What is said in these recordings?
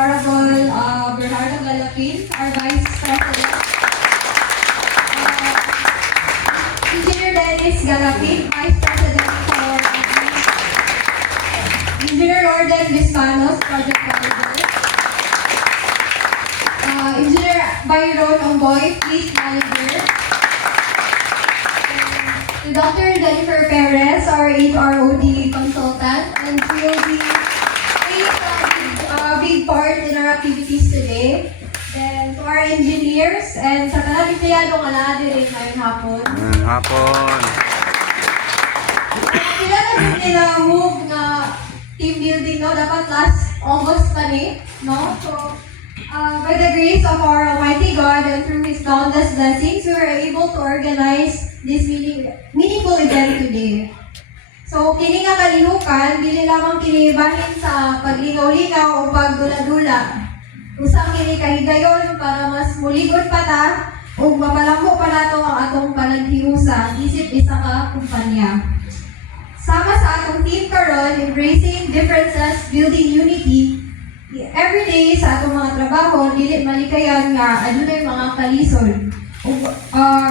Honorable Bernardo Galapin, our Vice President. Engineer Dennis Galapin, Vice President for Engineer Orden Viscanos, Project Manager. Engineer Byron Ongboy, Fleet Manager. And Dr. Jennifer Perez, our HROD consultant, and she will be a big part in our activities today. Then to our engineers and sa tanan empleyado nga naa diri ngayong hapon. Hapon. Kilala din nila move na team building no dapat last August pa ni, no? So by the grace of our Almighty God and through His boundless blessings, we were able to organize this meaningful event today. So, kini nga kalihukan, dili lamang kinibahin sa paglingaw-lingaw o pagdula-dula. Usang kini kahigayon para mas muligod pa ta o mapalambo pa nato ang atong panaghiusa isip isa ka kumpanya. Sama sa atong team karon, embracing differences, building unity, every day sa atong mga trabaho, dili malikayan nga adunay mga kalisod o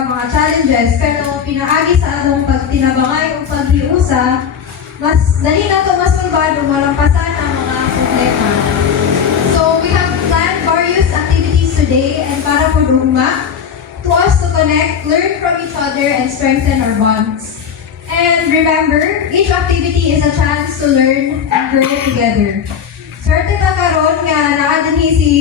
mga challenges, pero pinaagi sa atong pagtinabangay o paghiusa, mas dali na to mas mabad o malampasan ang mga problema. So we have planned various activities today and para po dugma to us to connect, learn from each other, and strengthen our bonds. And remember, each activity is a chance to learn and grow together. Swerte ta karon nga naa dinhi si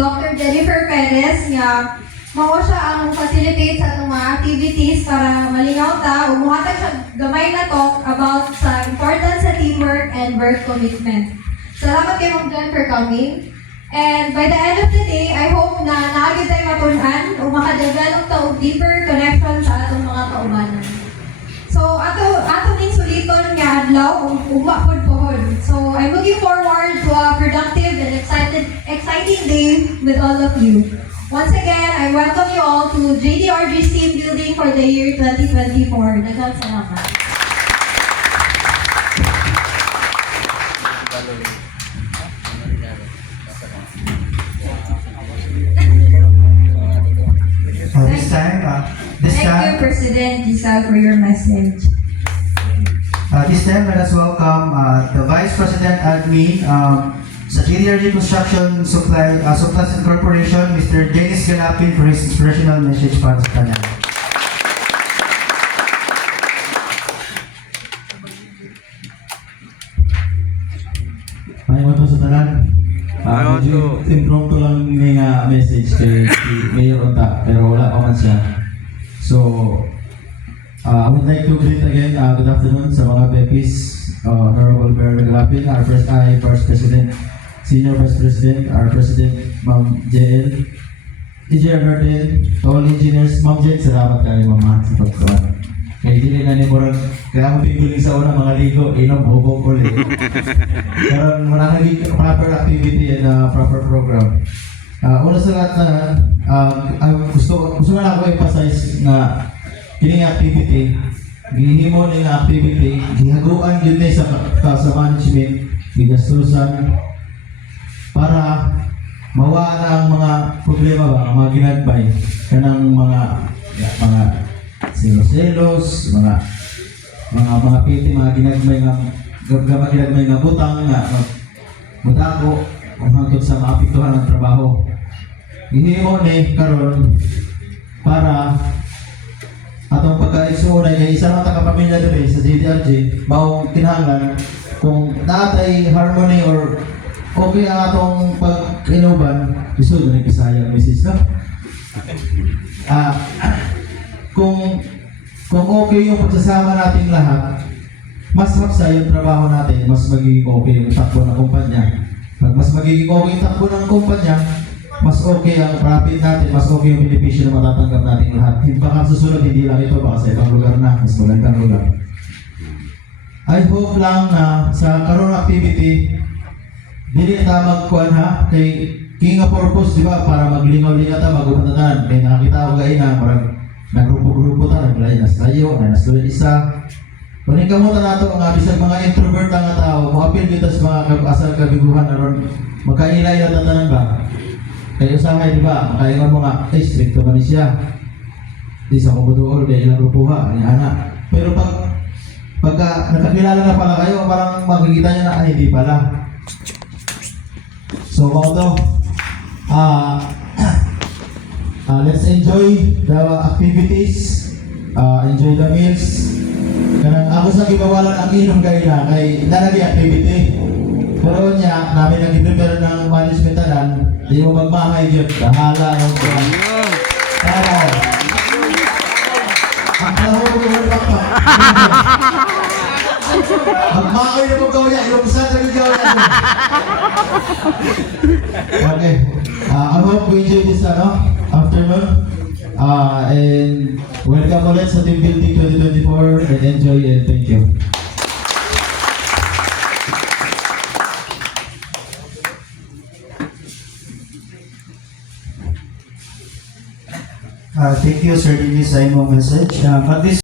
Dr. Jennifer Perez nga mao siya ang facilitate sa atong mga activities para malingaw ta ug muhatag siya gamay na talk about sa importance sa teamwork and work commitment. Salamat kay Ma'am Jen for coming. And by the end of the day, I hope na naagid tayo matun-an o makadevelop ta og deeper connection sa atong mga kaubanan. So ato ning suliton nga adlaw ugma pod pohon. So I'm looking forward to a productive and exciting day with all of you. Once again, I welcome you all to JDRG's team building for the year 2024. Daghang salamat. Thank you, President Giselle, for your message. This time, let us welcome the Vice President Admin sa JDRG Construction Supplies and Corporation, Mr. Dennis Galapin, for his inspirational message para sa kanya. Ayaw sa tanan. Medyo impromptu lang nga message kay Mayor Ota, pero wala pa man siya. So, I would like to greet again, good afternoon sa mga Bepis, Honorable Mayor Galapin, our Vice President, Senior Vice President, our President, Ma'am JL, Engineer Merton, all engineers, Ma'am Jen, salamat kayo Mama sa pagkawan. Kaya hindi na murag, kaya mo pipiling sa una mga ligo, inom, hubog ko ligo. Pero marami proper activity and proper program. Una sa lahat na, gusto nga ako emphasize na kining activity, gihimo ni nga activity, gihaguan yun sa management, gigastusan, para mawala ang mga problema ba, ang mga ginagbay, kanang mga selos, mga piti, mga ginagmay nga butang, nga mudako, hangtod sa maapektuhan ng trabaho. Gihimo ni karon para atong pagkaigsuunay nga isa mga taga-pamilya diri sa JDRG mao kinahanglan kung naatay harmony or okay ang atong pag-inuban, isod na Bisaya misis no? Kung okay yung pagsasama nating lahat, mas hapsa yung trabaho natin, mas magiging okay yung takbo ng kumpanya. Pag mas magiging okay yung takbo ng kumpanya, mas okay ang profit natin, mas okay yung benepisyo na matatanggap natin lahat. Baka susunod, hindi lang ito, baka sa ibang lugar na, mas magandang lugar. I hope lang na sa karon activity, dili ta magkuhan ha, kay king of purpose, di ba, para maglingaw-lingaw ta, mag-upatan. Kaya nakakita ko kayo na, marag nagrupo-grupo ta, naglay na sayo, na nasulit isa. Paningkamutan nato nga bisag mga introvert nga tao, mo-appeal kita sa mga asal kabiguhan aron magkailay at tatanan ba? Kaya usahay di ba? Makaingon mo nga, strict man ni siya. Di sa kubuduol, kaya ilang rupuha, ni anak. Pero pagka nakakilala na pala kayo, parang makikita niya na, ay hindi pala. So mga to, let's enjoy the activities, enjoy the meals. Kanang ako sa gibawalan ang inom kayo na kay nalagi activity. Pero niya, namin nag-prepare ng management tanan, di mo magmahay yun. Bahala yung kuhan. Tama. Ang kalahong mo yung bakpak. Magmahay na mo kawya, yung saan na kawya. Okay. I hope we enjoy this afternoon. And welcome ulit sa Team Building 2024 and enjoy and thank you. Thank you, Sir Dennis, sa imong message. At this